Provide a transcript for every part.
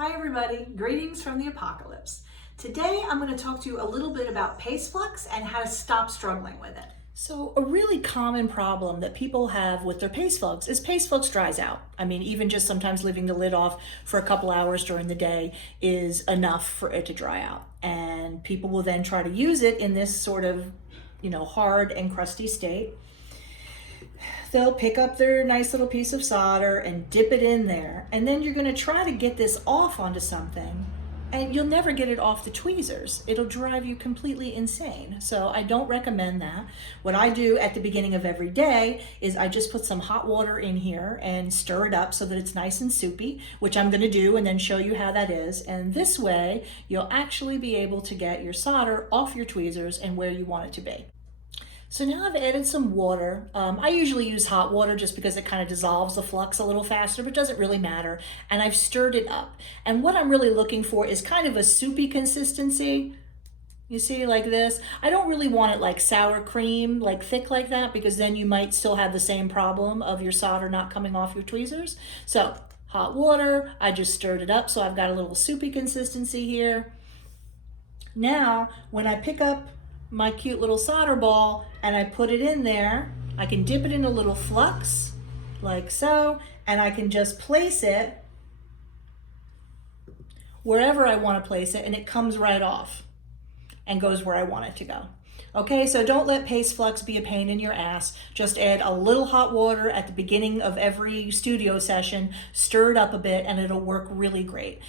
Hi everybody, greetings from the apocalypse. Today I'm going to talk to you a little bit about paste flux and how to stop struggling with it. So a really common problem that people have with their paste flux is paste flux dries out. I mean, even just sometimes leaving the lid off for a couple hours during the day is enough for it to dry out. And people will then try to use it in this sort of, hard and crusty state. They'll pick up their nice little piece of solder and dip it in there. And then you're going to try to get this off onto something. And you'll never get it off the tweezers. It'll drive you completely insane. So I don't recommend that. What I do at the beginning of every day is I just put some hot water in here and stir it up so that it's nice and soupy, which I'm gonna do and then show you how that is. And this way, you'll actually be able to get your solder off your tweezers and where you want it to be. So now I've added some water. I usually use hot water just because it kind of dissolves the flux a little faster, but doesn't really matter. And I've stirred it up. And what I'm really looking for is kind of a soupy consistency. You see, like this. I don't really want it like sour cream, like thick like that, because then you might still have the same problem of your solder not coming off your tweezers. So hot water, I just stirred it up so I've got a little soupy consistency here. Now, when I pick up my cute little solder ball and I put it in there, I can dip it in a little flux like so, and I can just place it wherever I want to place it, and it comes right off and goes where I want it to go. Okay, so don't let paste flux be a pain in your ass. Just add a little hot water at the beginning of every studio session, stir it up a bit, and it'll work really great.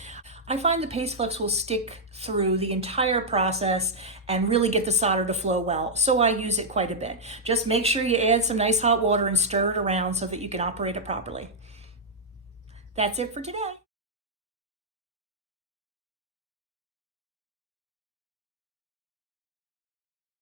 I find the paste flux will stick through the entire process and really get the solder to flow well, so I use it quite a bit. Just make sure you add some nice hot water and stir it around so that you can operate it properly. That's it for today.